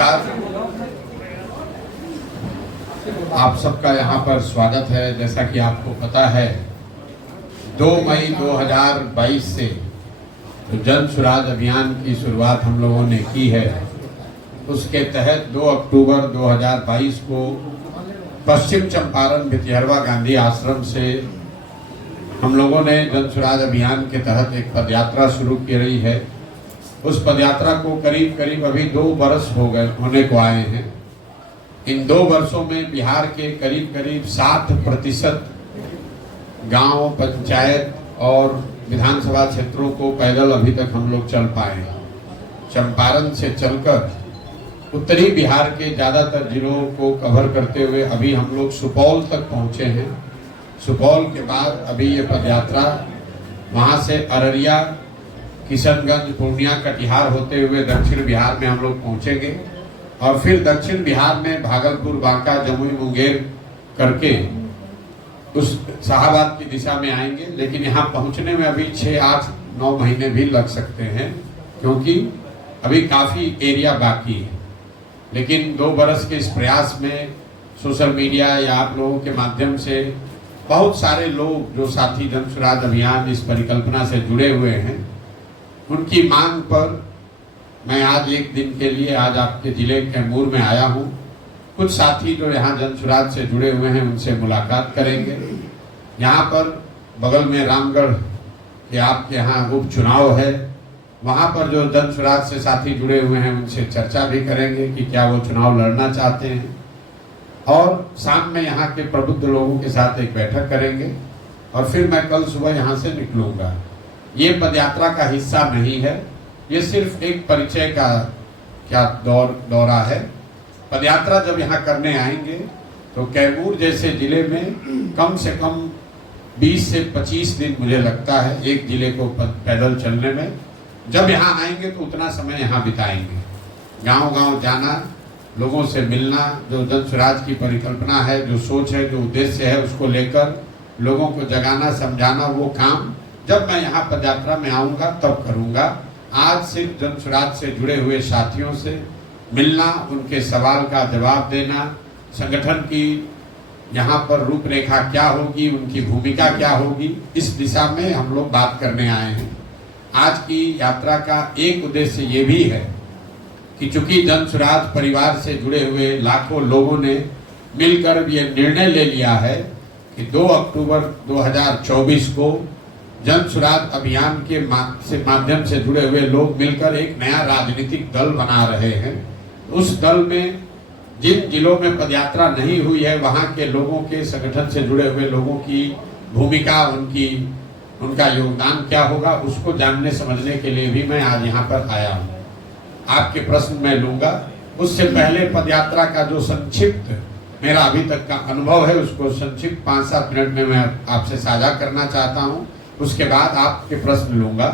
आप सबका यहाँ पर स्वागत है। जैसा कि आपको पता है 2 मई 2022 से जो जन सुराज अभियान की शुरुआत हम लोगों ने की है, उसके तहत 2 अक्टूबर 2022 को पश्चिम चंपारण भितिहरवा गांधी आश्रम से हम लोगों ने जन सुराज अभियान के तहत एक पदयात्रा शुरू की रही है। उस पदयात्रा को करीब करीब अभी 2 वर्ष होने को आए हैं। इन 2 वर्षों में बिहार के करीब करीब 60% गांव, पंचायत और विधानसभा क्षेत्रों को पैदल अभी तक हम लोग चल पाए हैं। चंपारण से चलकर उत्तरी बिहार के ज़्यादातर जिलों को कवर करते हुए अभी हम लोग सुपौल तक पहुंचे हैं। सुपौल के बाद अभी ये पदयात्रा वहां से अररिया, किशनगंज, पूर्णिया, कटिहार होते हुए दक्षिण बिहार में हम लोग पहुंचेंगे और फिर दक्षिण बिहार में भागलपुर, बांका, जमुई, मुंगेर करके उस शाहाबाद की दिशा में आएंगे। लेकिन यहाँ पहुंचने में अभी 6, 8, 9 महीने भी लग सकते हैं, क्योंकि अभी काफ़ी एरिया बाकी है। लेकिन 2 बरस के इस प्रयास में सोशल मीडिया या आप लोगों के माध्यम से बहुत सारे लोग जो साथी जन सुराज अभियान इस परिकल्पना से जुड़े हुए हैं, उनकी मांग पर मैं आज एक दिन के लिए आज आपके जिले कैमूर में आया हूं। कुछ साथी जो यहाँ जन सुराज से जुड़े हुए हैं उनसे मुलाकात करेंगे। यहाँ पर बगल में रामगढ़ के आपके यहाँ उपचुनाव है, वहाँ पर जो जन सुराज से साथी जुड़े हुए हैं उनसे चर्चा भी करेंगे कि क्या वो चुनाव लड़ना चाहते हैं। और शाम में यहाँ के प्रबुद्ध लोगों के साथ एक बैठक करेंगे और फिर मैं कल सुबह यहाँ से निकलूंगा। ये पदयात्रा का हिस्सा नहीं है, ये सिर्फ एक परिचय का दौरा है। पदयात्रा जब यहाँ करने आएंगे तो कैमूर जैसे जिले में कम से कम 20 से 25 दिन मुझे लगता है एक जिले को पैदल चलने में। जब यहाँ आएंगे तो उतना समय यहाँ बिताएंगे, गांव-गांव जाना, लोगों से मिलना, जो जन सुराज की परिकल्पना है, जो सोच है, जो उद्देश्य है, उसको लेकर लोगों को जगाना, समझाना, वो काम जब मैं यहाँ पदयात्रा में आऊँगा तब करूँगा। आज सिर्फ जन सुराज से जुड़े हुए साथियों से मिलना, उनके सवाल का जवाब देना, संगठन की यहाँ पर रूपरेखा क्या होगी, उनकी भूमिका क्या होगी, इस दिशा में हम लोग बात करने आए हैं। आज की यात्रा का एक उद्देश्य ये भी है कि चूंकि जन सुराज परिवार से जुड़े हुए लाखों लोगों ने मिलकर ये निर्णय ले लिया है कि 2 अक्टूबर 2024 को जन सुराज अभियान के माध्यम से जुड़े हुए लोग मिलकर एक नया राजनीतिक दल बना रहे हैं। उस दल में जिन जिलों में पदयात्रा नहीं हुई है, वहां के लोगों के, संगठन से जुड़े हुए लोगों की भूमिका, उनका योगदान क्या होगा, उसको जानने समझने के लिए भी मैं आज यहाँ पर आया हूँ। आपके प्रश्न मैं लूंगा। उससे पहले पदयात्रा का जो संक्षिप्त मेरा अभी तक का अनुभव है, उसको संक्षिप्त 5-7 मिनट में मैं आपसे साझा करना चाहता हूँ। उसके बाद आपके प्रश्न लूंगा।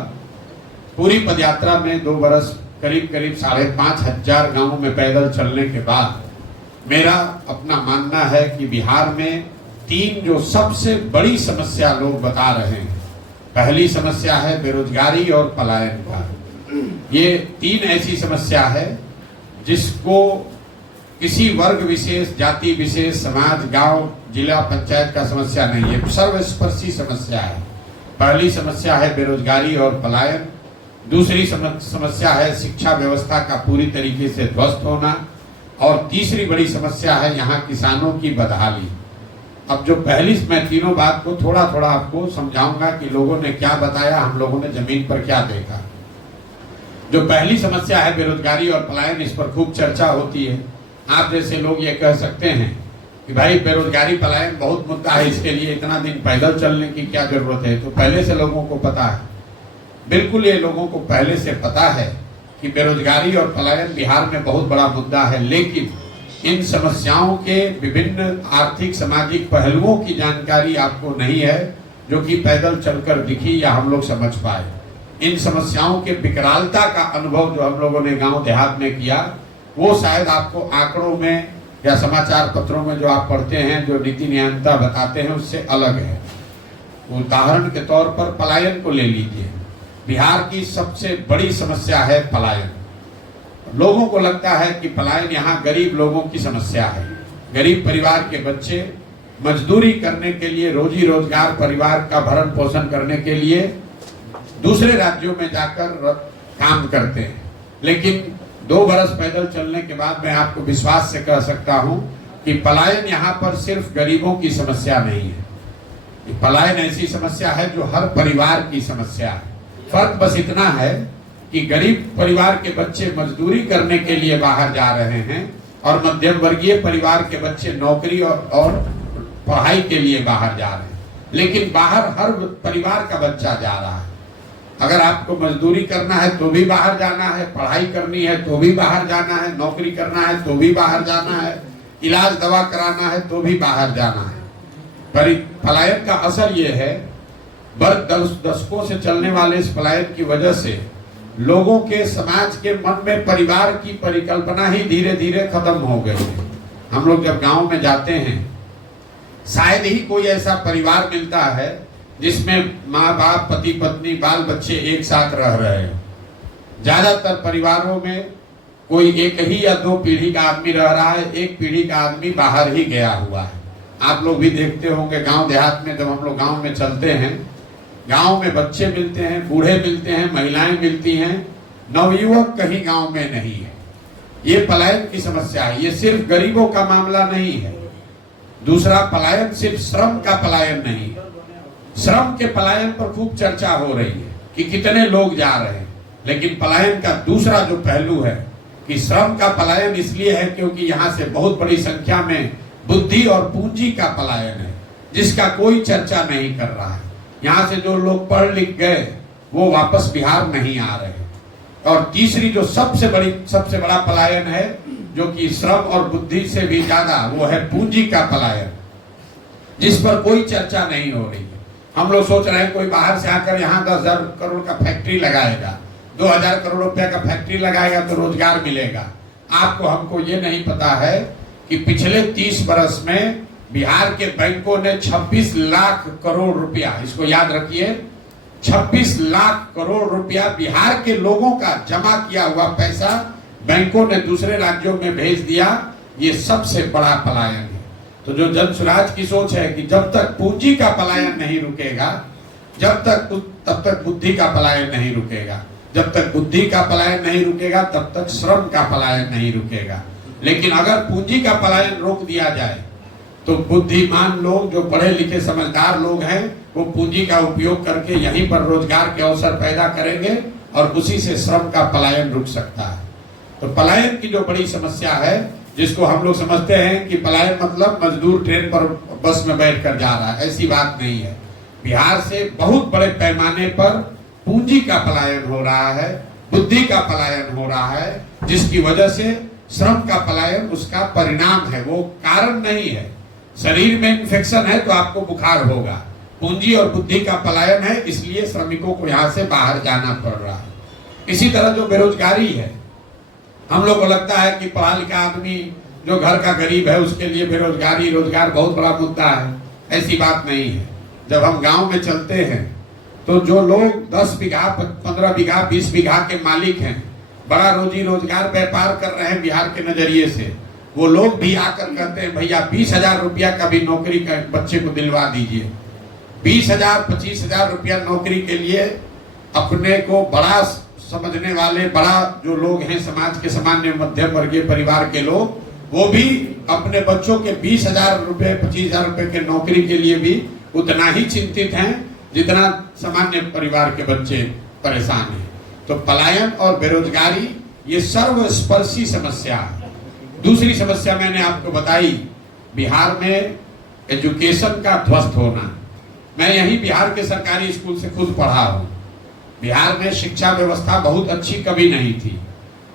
पूरी पदयात्रा में 2 बरस करीब 5,500 गांवों में पैदल चलने के बाद मेरा अपना मानना है कि बिहार में 3 जो सबसे बड़ी समस्या लोग बता रहे हैं। पहली समस्या है बेरोजगारी और पलायन का। ये 3 ऐसी समस्या है जिसको किसी वर्ग विशेष, जाति विशेष, समाज, गांव, जिला, पंचायत का समस्या नहीं है, सर्वस्पर्शी समस्या है। पहली समस्या है बेरोजगारी और पलायन। दूसरी समस्या है शिक्षा व्यवस्था का पूरी तरीके से ध्वस्त होना। और तीसरी बड़ी समस्या है यहाँ किसानों की बदहाली। अब जो पहली, मैं तीनों बात को थोड़ा थोड़ा आपको समझाऊंगा कि लोगों ने क्या बताया, हम लोगों ने जमीन पर क्या देखा। जो पहली समस्या है बेरोजगारी और पलायन, इस पर खूब चर्चा होती है। आप जैसे लोग ये कह सकते हैं कि भाई बेरोजगारी पलायन बहुत मुद्दा है, इसके लिए इतना दिन पैदल चलने की क्या जरूरत है। तो पहले से लोगों को पता है, बिल्कुल ये लोगों को पहले से पता है कि बेरोजगारी और पलायन बिहार में बहुत बड़ा मुद्दा है। लेकिन इन समस्याओं के विभिन्न आर्थिक, सामाजिक पहलुओं की जानकारी आपको नहीं है, जो कि पैदल चलकर दिखी या हम लोग समझ पाए। इन समस्याओं के विकरालता का अनुभव जो हम लोगों ने गांव देहात में किया, वो शायद आपको आंकड़ों में या समाचार पत्रों में जो आप पढ़ते हैं, जो नीति नियंता बताते हैं, उससे अलग है। उदाहरण के तौर पर पलायन को ले लीजिए। बिहार की सबसे बड़ी समस्या है पलायन। लोगों को लगता है कि पलायन यहाँ गरीब लोगों की समस्या है। गरीब परिवार के बच्चे मजदूरी करने के लिए, रोजी रोजगार, परिवार का भरण पोषण करने के लिए दूसरे राज्यों में जाकर काम करते हैं। लेकिन 2 बरस पैदल चलने के बाद मैं आपको विश्वास से कह सकता हूं कि पलायन यहाँ पर सिर्फ गरीबों की समस्या नहीं है। पलायन ऐसी समस्या है जो हर परिवार की समस्या है। फर्क बस इतना है कि गरीब परिवार के बच्चे मजदूरी करने के लिए बाहर जा रहे हैं और मध्यम वर्गीय परिवार के बच्चे नौकरी और पढ़ाई के लिए बाहर जा रहे हैं। लेकिन बाहर हर परिवार का बच्चा जा रहा है। अगर आपको मजदूरी करना है तो भी बाहर जाना है, पढ़ाई करनी है तो भी बाहर जाना है, नौकरी करना है तो भी बाहर जाना है, इलाज दवा कराना है तो भी बाहर जाना है। पर पलायन का असर ये है, दशकों से चलने वाले इस पलायन की वजह से लोगों के, समाज के मन में परिवार की परिकल्पना ही धीरे धीरे खत्म हो गई है। हम लोग जब गांव में जाते हैं, शायद ही कोई ऐसा परिवार मिलता है जिसमें माँ बाप, पति पत्नी, बाल बच्चे एक साथ रह रहे हो। ज्यादातर परिवारों में कोई एक ही या 2 पीढ़ी का आदमी रह रहा है, एक पीढ़ी का आदमी बाहर ही गया हुआ है। आप लोग भी देखते होंगे गांव देहात में, जब हम लोग गांव में चलते हैं, गांव में बच्चे मिलते हैं, बूढ़े मिलते हैं, महिलाएं मिलती हैं, नवयुवक कहीं गांव में नहीं है। ये पलायन की समस्या है। ये सिर्फ गरीबों का मामला नहीं है। दूसरा, पलायन सिर्फ श्रम का पलायन नहीं है। श्रम के पलायन पर खूब चर्चा हो रही है कि कितने लोग जा रहे हैं, लेकिन पलायन का दूसरा जो पहलू है कि श्रम का पलायन इसलिए है क्योंकि यहाँ से बहुत बड़ी संख्या में बुद्धि और पूंजी का पलायन है, जिसका कोई चर्चा नहीं कर रहा है। यहाँ से जो लोग पढ़ लिख गए वो वापस बिहार नहीं आ रहे। और तीसरी जो सबसे बड़ा पलायन है, जो कि श्रम और बुद्धि से भी ज्यादा, वो है पूंजी का पलायन, जिस पर कोई चर्चा नहीं हो रही है। हम लोग सोच रहे हैं कोई बाहर से आकर यहाँ 10,000 करोड़ का फैक्ट्री लगाएगा, 2,000 करोड़ रुपया का फैक्ट्री लगाएगा तो रोजगार मिलेगा। आपको हमको ये नहीं पता है कि पिछले 30 बरस में बिहार के बैंकों ने 26 लाख करोड़ रुपया, इसको याद रखिए, 26 लाख करोड़ रुपया बिहार के लोगों का जमा किया हुआ पैसा बैंकों ने दूसरे राज्यों में भेज दिया। ये सबसे बड़ा पलायन है। तो जो जन स्वराज की सोच है कि जब तक पूंजी का पलायन नहीं रुकेगा, तब तक बुद्धि का पलायन नहीं रुकेगा। जब तक बुद्धि का पलायन नहीं रुकेगा, तब तक श्रम का पलायन नहीं रुकेगा। लेकिन अगर पूंजी का पलायन रोक दिया जाए तो बुद्धिमान लोग, जो पढ़े लिखे समझदार लोग हैं, वो पूंजी का उपयोग करके यहीं पर रोजगार के अवसर पैदा करेंगे और उसी से श्रम का पलायन रुक सकता है। तो पलायन की जो बड़ी समस्या है, जिसको हम लोग समझते हैं कि पलायन मतलब मजदूर ट्रेन पर, बस में बैठ कर जा रहा है, ऐसी बात नहीं है। बिहार से बहुत बड़े पैमाने पर पूंजी का पलायन हो रहा है, बुद्धि का पलायन हो रहा है, जिसकी वजह से श्रम का पलायन उसका परिणाम है, वो कारण नहीं है। शरीर में इन्फेक्शन है तो आपको बुखार होगा। पूंजी और बुद्धि का पलायन है, इसलिए श्रमिकों को यहाँ से बाहर जाना पड़ रहा है। इसी तरह जो बेरोजगारी है, हम लोग को लगता है कि पढ़ा लिखा आदमी जो घर का गरीब है उसके लिए बेरोजगारी, रोजगार बहुत बड़ा मुद्दा है। ऐसी बात नहीं है। जब हम गांव में चलते हैं तो जो लोग 10 बीघा, 15 बीघा, 20 बीघा के मालिक हैं, बड़ा रोजी रोजगार व्यापार कर रहे हैं बिहार के नजरिए से, वो लोग भी आकर कहते हैं भैया 20,000 रुपया का भी नौकरी का बच्चे को दिलवा दीजिए। 20,000, 25,000 रुपया नौकरी के लिए अपने को बड़ा समझने वाले, बड़ा जो लोग हैं समाज के सामान्य मध्यम वर्गीय परिवार के लोग, वो भी अपने बच्चों के 20,000 रुपये, 25,000 रुपये के नौकरी के लिए भी उतना ही चिंतित हैं जितना सामान्य परिवार के बच्चे परेशान हैं। तो पलायन और बेरोजगारी ये सर्वस्पर्शी समस्या है। दूसरी समस्या मैंने आपको बताई, बिहार में एजुकेशन का ध्वस्त होना। मैं यही बिहार के सरकारी स्कूल से खुद पढ़ा हूँ। बिहार में शिक्षा व्यवस्था बहुत अच्छी कभी नहीं थी,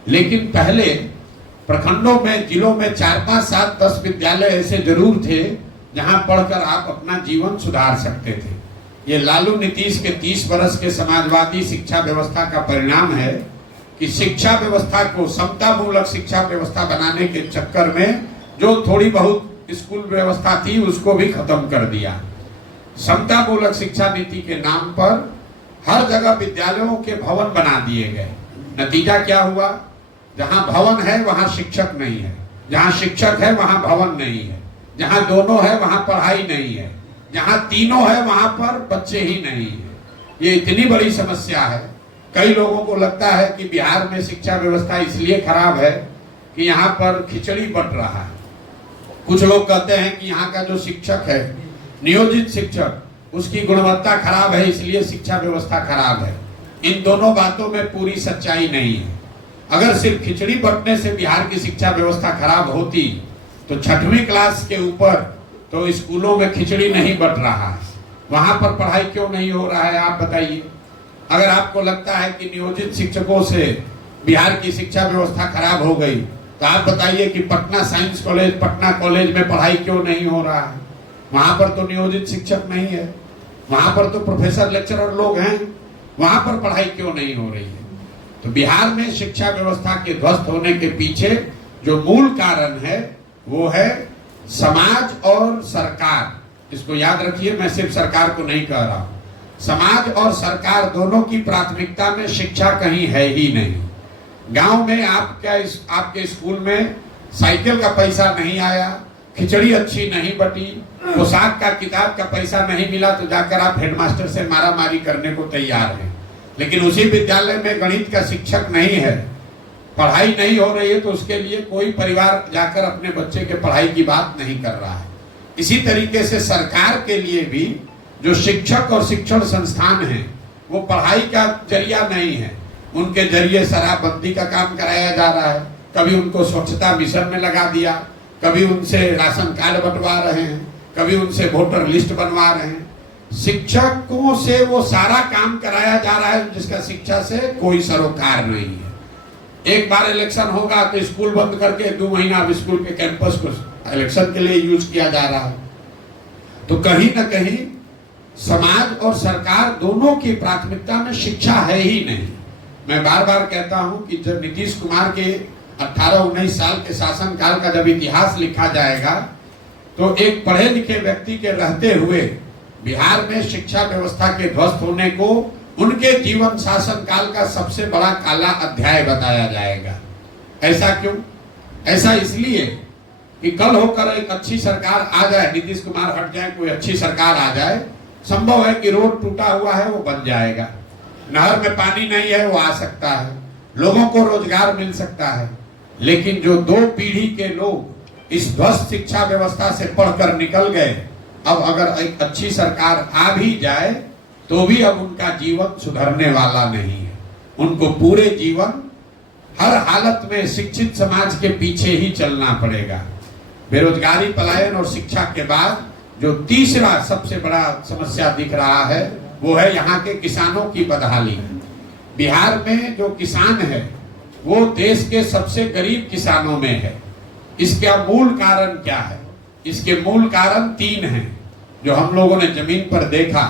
लेकिन पहले प्रखंडों में, जिलों में 4, 5, 7, 10 विद्यालय ऐसे जरूर थे जहां पढ़कर आप अपना जीवन सुधार सकते थे। ये लालू नीतीश के 30 वर्ष के समाजवादी शिक्षा व्यवस्था का परिणाम है कि शिक्षा व्यवस्था को समता मूलक शिक्षा व्यवस्था बनाने के चक्कर में जो थोड़ी बहुत स्कूल व्यवस्था थी उसको भी खत्म कर दिया। समता मूलक शिक्षा नीति के नाम पर हर जगह विद्यालयों के भवन बना दिए गए। नतीजा क्या हुआ? जहां भवन है वहां शिक्षक नहीं है, जहां शिक्षक है वहां भवन नहीं है, जहां दोनों है वहां पढ़ाई नहीं है, जहां तीनों है वहां पर बच्चे ही नहीं है। ये इतनी बड़ी समस्या है। कई लोगों को लगता है कि बिहार में शिक्षा व्यवस्था इसलिए खराब है कि यहाँ पर खिचड़ी बट रहा है। कुछ लोग कहते हैं कि यहाँ का जो शिक्षक है, नियोजित शिक्षक, उसकी गुणवत्ता खराब है इसलिए शिक्षा व्यवस्था खराब है। इन दोनों बातों में पूरी सच्चाई नहीं है। अगर सिर्फ खिचड़ी बंटने से बिहार की शिक्षा व्यवस्था खराब होती तो 6वीं क्लास के ऊपर तो स्कूलों में खिचड़ी नहीं बट रहा है, वहां पर पढ़ाई क्यों नहीं हो रहा है, आप बताइए। अगर आपको लगता है कि नियोजित शिक्षकों से बिहार की शिक्षा व्यवस्था खराब हो गई तो आप बताइए कि Patna science college, Patna college में पढ़ाई क्यों नहीं हो रहा है। वहां पर तो नियोजित शिक्षक नहीं है, वहां पर तो प्रोफेसर लेक्चरर लोग हैं, वहां पर पढ़ाई क्यों नहीं हो रही है। तो बिहार में शिक्षा व्यवस्था के ध्वस्त होने के पीछे जो मूल कारण है वो है समाज और सरकार। इसको याद रखिए, मैं सिर्फ सरकार को नहीं कह रहा हूं, समाज और सरकार दोनों की प्राथमिकता में शिक्षा कहीं है ही नहीं। गांव में आपके स्कूल में साइकिल का पैसा नहीं आया, खिचड़ी अच्छी नहीं बटी, पोशाक का, किताब का पैसा नहीं मिला तो जाकर आप हेडमास्टर से मारामारी करने को तैयार हैं। लेकिन उसी विद्यालय में गणित का शिक्षक नहीं है, पढ़ाई नहीं हो रही है, तो उसके लिए कोई परिवार जाकर अपने बच्चे के पढ़ाई की बात नहीं कर रहा है। इसी तरीके से सरकार के लिए भी जो शिक्षक और शिक्षण संस्थान हैं वो पढ़ाई का जरिया नहीं है। उनके जरिए शराबबंदी का काम कराया जा रहा है, कभी उनको स्वच्छता मिशन में लगा दिया, कभी उनसे राशन कार्ड बंटवा रहे हैं, कभी उनसे वोटर लिस्ट बनवा रहे हैं। शिक्षकों से वो सारा काम कराया जा रहा है जिसका शिक्षा से कोई सरोकार नहीं है। एक बार इलेक्शन होगा तो स्कूल बंद करके 2 महीना स्कूल के कैंपस को इलेक्शन के लिए यूज किया जा रहा है। तो कहीं ना कहीं समाज और सरकार दोनों की प्राथमिकता में शिक्षा है ही नहीं। मैं बार बार कहता हूं कि जब नीतीश कुमार के 18-19 साल के शासनकाल का जब इतिहास लिखा जाएगा तो एक पढ़े लिखे व्यक्ति के रहते हुए बिहार में शिक्षा व्यवस्था के ध्वस्त होने को उनके जीवन शासन काल का सबसे बड़ा काला अध्याय बताया जाएगा। ऐसा क्यों? ऐसा इसलिए कि कल होकर एक अच्छी सरकार आ जाए, नीतीश कुमार हट जाए, कोई अच्छी सरकार आ जाए, संभव है कि रोड टूटा हुआ है वो बन जाएगा, नहर में पानी नहीं है वो आ सकता है, लोगों को रोजगार मिल सकता है। लेकिन जो 2 पीढ़ी के लोग इस ध्वस्त शिक्षा व्यवस्था से पढ़कर निकल गए, अब अगर एक अच्छी सरकार आ भी जाए तो भी अब उनका जीवन सुधरने वाला नहीं है। उनको पूरे जीवन हर हालत में शिक्षित समाज के पीछे ही चलना पड़ेगा। बेरोजगारी, पलायन और शिक्षा के बाद जो तीसरा सबसे बड़ा समस्या दिख रहा है वो है यहाँ के किसानों की बदहाली। बिहार में जो किसान है वो देश के सबसे गरीब किसानों में है। इसका मूल कारण क्या है? इसके मूल कारण 3 हैं जो हम लोगों ने जमीन पर देखा।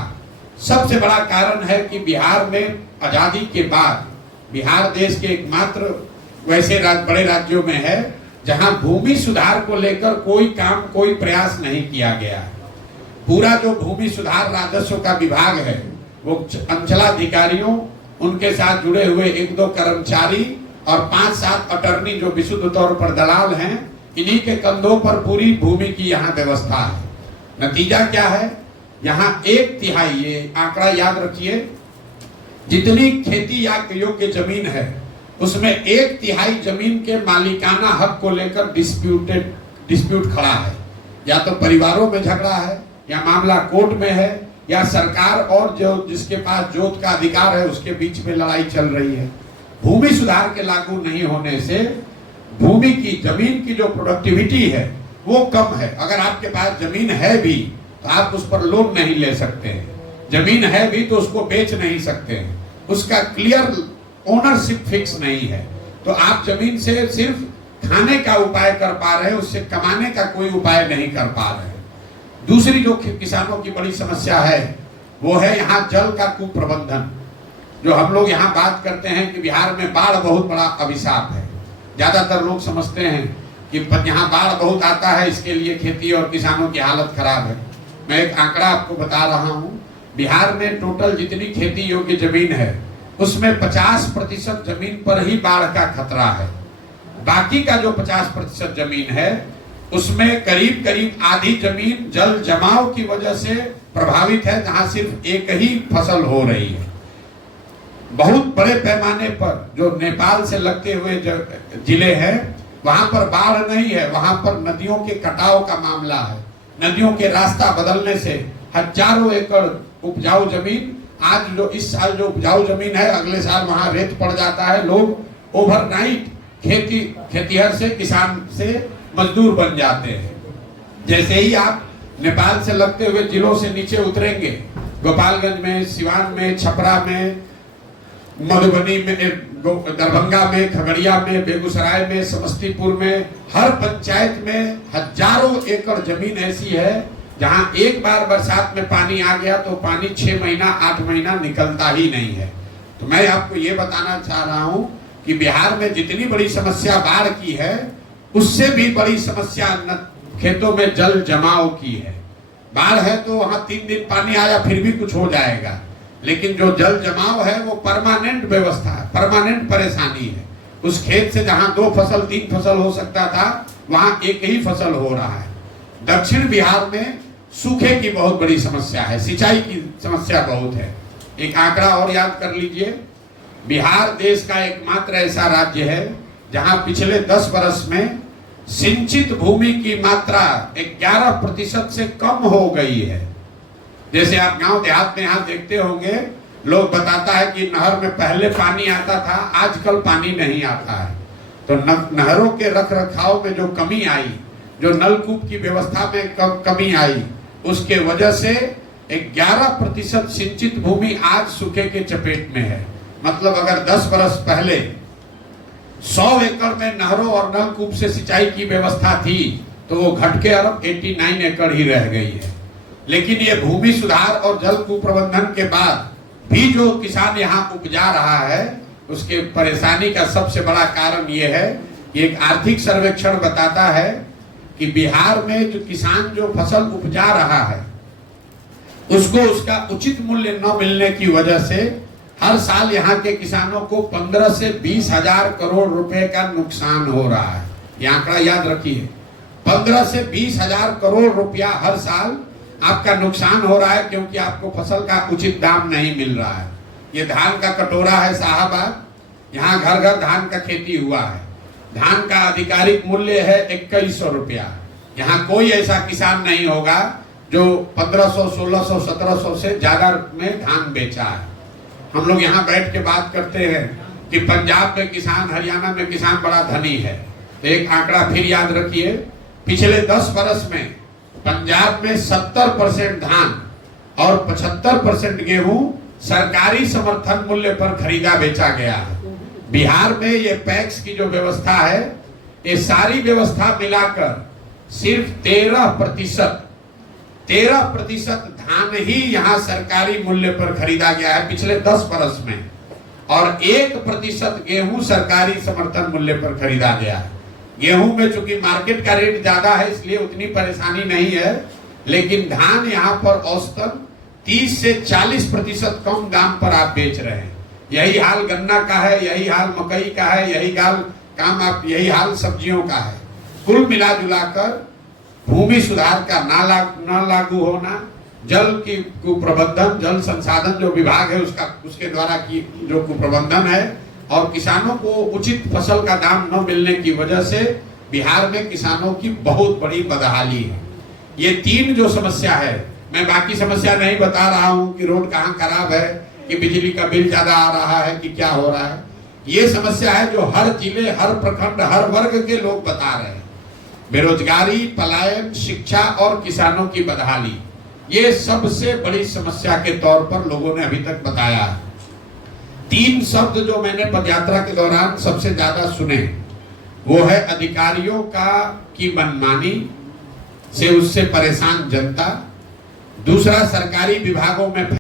सबसे बड़ा कारण है कि बिहार में आजादी के बाद बिहार देश के एकमात्र वैसे बड़े राज्यों में है जहां भूमि सुधार को लेकर कोई काम, कोई प्रयास नहीं किया गया है। पूरा जो भूमि सुधार राजस्व का विभाग है वो अंचलाधिकारियों, उनके साथ जुड़े हुए 1-2 कर्मचारी और 5-7 अटर्नी जो विशुद्ध तौर पर दलाल हैं, इन्हीं के कंधों पर पूरी भूमि की यहाँ व्यवस्था है। नतीजा क्या है? यहाँ 1/3, ये आंकड़ा याद रखिए, जितनी खेती या योग्य जमीन है उसमें 1/3 जमीन के मालिकाना हक को लेकर डिस्प्यूट खड़ा है। या तो परिवारों में झगड़ा है, या मामला कोर्ट में है, या सरकार और जो जिसके पास जोत का अधिकार है उसके बीच में लड़ाई चल रही है। भूमि सुधार के लागू नहीं होने से भूमि की, जमीन की जो प्रोडक्टिविटी है वो कम है। अगर आपके पास जमीन है भी तो आप उस पर लोन नहीं ले सकते हैं, जमीन है भी तो उसको बेच नहीं सकते हैं, उसका क्लियर ओनरशिप फिक्स नहीं है। तो आप जमीन से सिर्फ खाने का उपाय कर पा रहे हैं, उससे कमाने का कोई उपाय नहीं कर पा रहे हैं। दूसरी जो किसानों की बड़ी समस्या है वो है यहाँ जल का कुप्रबंधन। जो हम लोग यहाँ बात करते हैं कि बिहार में बाढ़ बहुत बड़ा अभिशाप है, ज्यादातर लोग समझते हैं कि यहाँ बाढ़ बहुत आता है इसके लिए खेती और किसानों की हालत खराब है। मैं एक आंकड़ा आपको बता रहा हूँ, बिहार में टोटल जितनी खेती योग्य जमीन है उसमें 50% जमीन पर ही बाढ़ का खतरा है। बाकी का जो 50% जमीन है उसमें करीब करीब आधी जमीन जल जमाव की वजह से प्रभावित है, जहां सिर्फ एक ही फसल हो रही है। बहुत बड़े पैमाने पर जो नेपाल से लगते हुए जिले हैं वहां पर बाढ़ नहीं है, वहां पर नदियों के कटाव का मामला है। नदियों के रास्ता बदलने से हजारों एकड़ उपजाऊ जमीन, आज जो इस साल जो उपजाऊ जमीन है अगले साल वहां रेत पड़ जाता है। लोग ओवरनाइट खेतीहर से, किसान से मजदूर बन जाते हैं। जैसे ही आप नेपाल से लगते हुए जिलों से नीचे उतरेंगे, गोपालगंज में, सिवान में, छपरा में, मधुबनी में, दरभंगा में, खगड़िया में, बेगूसराय में, समस्तीपुर में, हर पंचायत में हजारों एकड़ जमीन ऐसी है जहां एक बार बरसात में पानी आ गया तो पानी 6 महीना 8 महीना निकलता ही नहीं है। तो मैं आपको ये बताना चाह रहा हूं कि बिहार में जितनी बड़ी समस्या बाढ़ की है उससे भी बड़ी समस्या खेतों में जल जमाव की है। बाढ़ है तो वहां 3 दिन पानी आया फिर भी कुछ हो जाएगा, लेकिन जो जल जमाव है वो परमानेंट व्यवस्था है, परमानेंट परेशानी है। उस खेत से जहां 2 फसल 3 फसल हो सकता था वहां एक ही फसल हो रहा है। दक्षिण बिहार में सूखे की बहुत बड़ी समस्या है, सिंचाई की समस्या बहुत है। एक आंकड़ा और याद कर लीजिए, बिहार देश का एकमात्र ऐसा राज्य है जहां पिछले 10 वर्ष में सिंचित भूमि की मात्रा 11% से कम हो गई है। जैसे आप गांव देहात में यहाँ देखते होंगे, लोग बताता है कि नहर में पहले पानी आता था, आजकल पानी नहीं आता है। तो नहरों के रख रखाव में जो कमी आई, जो नलकूप की व्यवस्था में कमी आई, उसके वजह से 11% सिंचित भूमि आज सूखे के चपेट में है। मतलब अगर 10 वर्ष पहले 100 एकड़ में नहरों और नलकूप से सिंचाई की व्यवस्था थी तो वो घट के अब 89 एकड़ ही रह गई है। लेकिन ये भूमि सुधार और जल कुप्रबंधन के बाद भी जो किसान यहाँ उपजा रहा है उसके परेशानी का सबसे बड़ा कारण ये है कि एक आर्थिक सर्वेक्षण बताता है कि बिहार में जो किसान जो फसल उपजा रहा है उसको उसका उचित मूल्य न मिलने की वजह से हर साल यहाँ के किसानों को 15 से 20 हजार करोड़ रुपए का नुकसान हो रहा है। ये आंकड़ा याद रखिए, 15 से 20 हजार करोड़ रुपया हर साल आपका नुकसान हो रहा है, क्योंकि आपको फसल का उचित दाम नहीं मिल रहा है। ये धान का कटोरा है साहब, यहाँ घर घर धान का खेती हुआ है। धान का आधिकारिक मूल्य है 2100 रुपया। यहाँ कोई ऐसा किसान नहीं होगा जो 1500, 1600, 1700 से ज्यादा में धान बेचा है। हम लोग यहाँ बैठ के बात करते हैं कि पंजाब में किसान, हरियाणा में किसान बड़ा धनी है। तो एक आंकड़ा फिर याद रखिए, पिछले 10 वर्ष में पंजाब में 70% धान और 75% गेहूं सरकारी समर्थन मूल्य पर खरीदा बेचा गया है। बिहार में ये पैक्स की जो व्यवस्था है, ये सारी व्यवस्था मिलाकर सिर्फ 13% धान ही यहाँ सरकारी मूल्य पर खरीदा गया है पिछले 10 वर्ष में, और 1% गेहूं सरकारी समर्थन मूल्य पर खरीदा गया है। गेहूं में चूंकि मार्केट का रेट ज्यादा है इसलिए उतनी परेशानी नहीं है, लेकिन धान यहाँ पर औसतन 30 से 40% कम दाम पर आप बेच रहे हैं। यही हाल गन्ना का है, यही हाल मकई का है, यही हाल सब्जियों का है। कुल मिला जुलाकर भूमि सुधार का न लागू होना, जल की कुप्रबंधन, जल संसाधन जो विभाग है उसके द्वारा की जो कुप्रबंधन है, और किसानों को उचित फसल का दाम न मिलने की वजह से बिहार में किसानों की बहुत बड़ी बदहाली है। ये 3 जो समस्या है, मैं बाकी समस्या नहीं बता रहा हूँ कि रोड कहाँ खराब है, कि बिजली का बिल ज्यादा आ रहा है, कि क्या हो रहा है। ये समस्या है जो हर जिले, हर प्रखंड, हर वर्ग के लोग बता रहे हैं। बेरोजगारी, पलायन, शिक्षा और किसानों की बदहाली, ये सबसे बड़ी समस्या के तौर पर लोगों ने अभी तक बताया है। 3 शब्द जो मैंने पदयात्रा के दौरान सबसे ज्यादा सुने, वो है अधिकारियों की मनमानी से उससे परेशान जनता, दूसरा सरकारी विभागों में